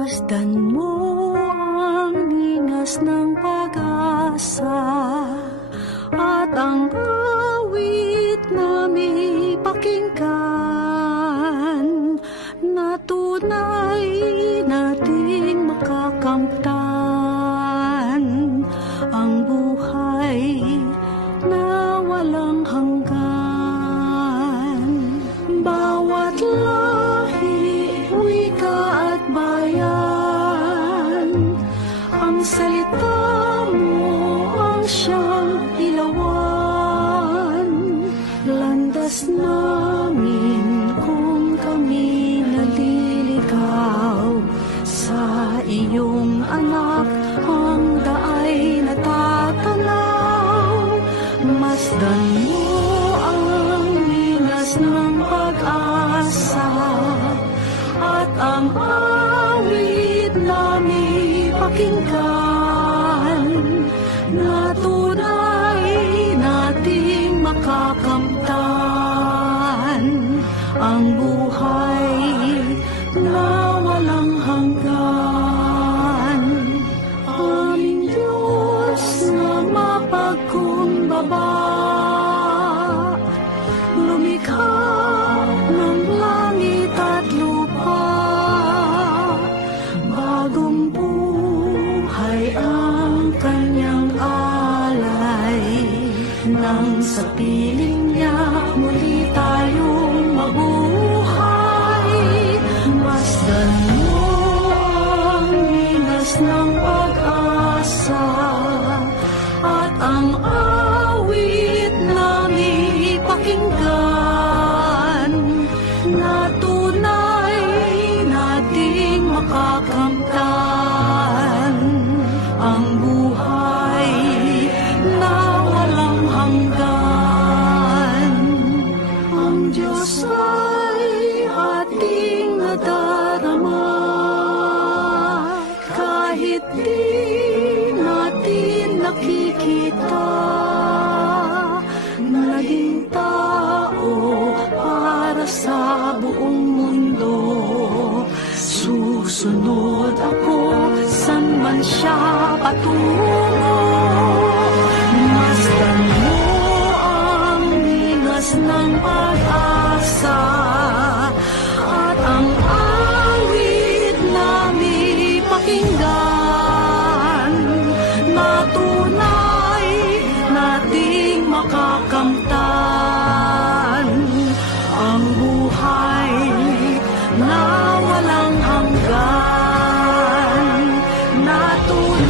Masdan mo ang ningas ng pag-asa at ang awit na may pakinggan na tunay nating makakamtan ang buhay na walang hanggan. Bawat lahi, wika at bayan, ang salita mo ang siyang ilawan. Landas namin kung kami naliligaw, sa iyong anak ang daay natatanaw. Masdan mo ang linas ng pag-asa at ang awit na may pakinggan na tunay nating makakamtan ang buhay na walang hanggan. Aming Diyos na mapagkumbaba, lumikha ng langit at lupa, bagong buhay ang kanyang alay. Nang sa piling niya muli tayong mabuhay, masdan mo ang linas ng pag-asa at ang awit na may pakinggan na tunay nating makakamtan ang buhay na walang hanggan. Ang Diyos ay ating nadarama kahit di natin nakikita. Naging tao para sa buong mundo, susunod ako san man siya patungo. Masdan mo ang linas ng pag-asa at ang awit na may pakinggan na tunay nating makakamtan ang buhay na walang hanggan na tunay